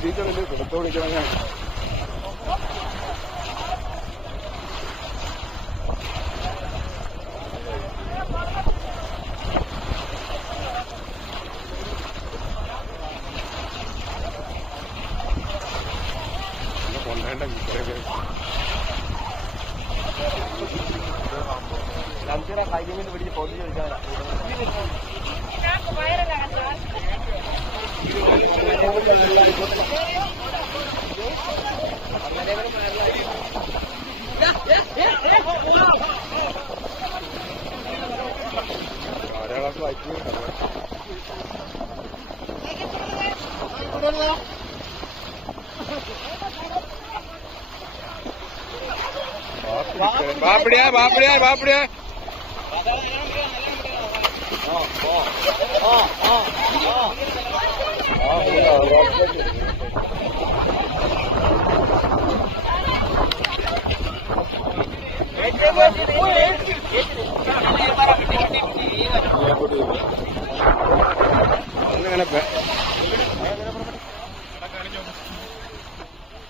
നിൽക്കണം കൊണ്ടേണ്ട കൈകൊണ്ട് പിടിച്ച് പൊതിച്ച് വെച്ചാൽ ധാരാളം വായിച്ചു ബാപ്പിടിയാ ബാപ്പിടിയാ ബാപ്പിടിയാ അങ്ങനെ